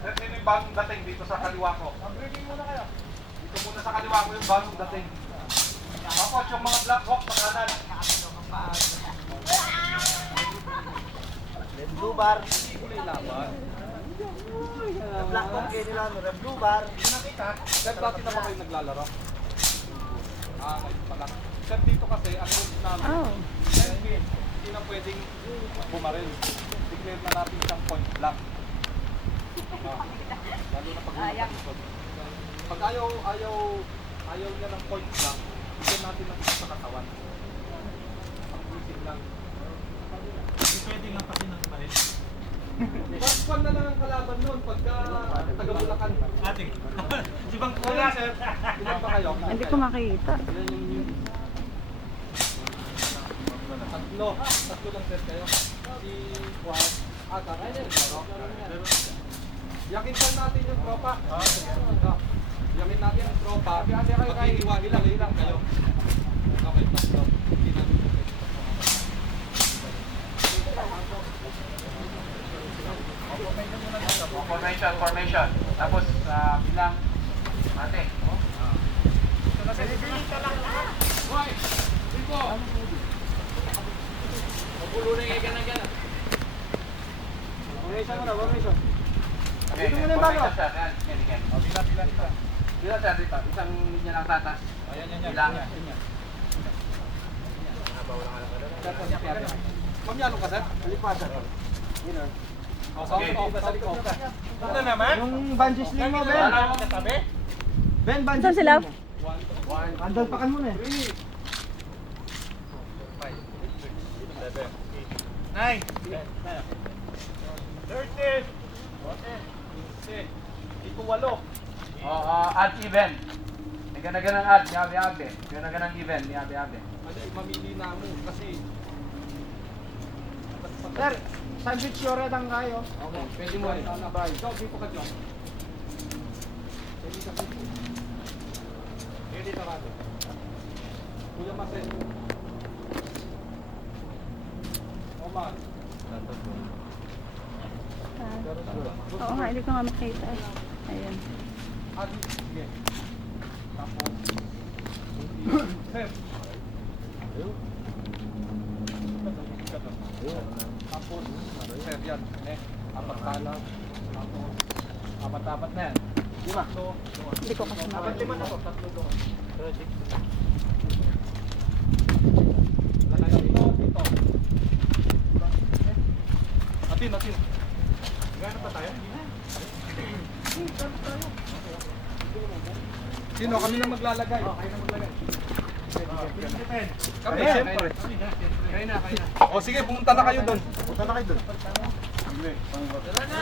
Sir, sino yung bagong dating dito sa kaliwa ko? Breaking muna kayo. Dito muna sa kaliwa ko yung bagong dating. Tapos yung mga black hawk sa kanan. Red Blue Bar. Black Hawk kayo nila, Red Blue Bar. Sir, dati na ba kayo naglalaro? Ngayon pala. Sir, dito kasi, ang rules namin, hindi na pwedeng bumaril. Declare na natin siyang point blank. Lalo na pag pag ayaw niya ng point blank, bigyan natin ng isa sa katawan. Ang isip lang. Hindi pwede nga kasi nang baril. Kwan na lang ang kalaban nun pagka taga-Bulacan. Ate, si Bang Kuya, sir. Ilan ba kayo? Hindi ko makita. Tatlo lang sir kayo. Si Juan, ay naglaro. Yakin lang natin yung tropa. Yakin natin yung tropa. Ilang kayo. Okay, tatlo. Hindi natin. Formation. Tapos bilang ate. Hoy! Rico! Magulo na yung gana-gana. Formation. Okay, Dito muna yung bago. Bilang sir, dito. Isang linya lang tatas. Bilang. Mamyano ka sir? Alipasan. Okay. Ano naman? Yung bungee sling mo, Ben. Katabi? Ben, bungee Saan sila? sling mo. Andalpakan mo na eh. 9 13 Ito 8. Add even. May ganaganang add, yabe-yabe. Ganaganang even, yabe-yabe. Mamili na mo kasi Sir, sandwich yore lang kayo. okay, pwede mo rin. Ikaw, dito ka dyan. Pwede ka dito. Pwede ka rado. Kuya Marcel. Omar. Oo nga, hindi ko nga makita. Ayan. Adi, sige. Tapos. Sir. Tapos, sir, yan. Apat tala. Tapos, apat-apat na yan. Lima. Hindi ko kasi Apat makita. lima na to, tatlo doon. Lalagay dito, dito. Atin. Gano'n pa tayo? Sino? Kami na maglalagay. Kayo na maglalagay. Kami, siyempre. Kayo na. O sige, pumunta na kayo doon. Punta na kayo doon. Tara na!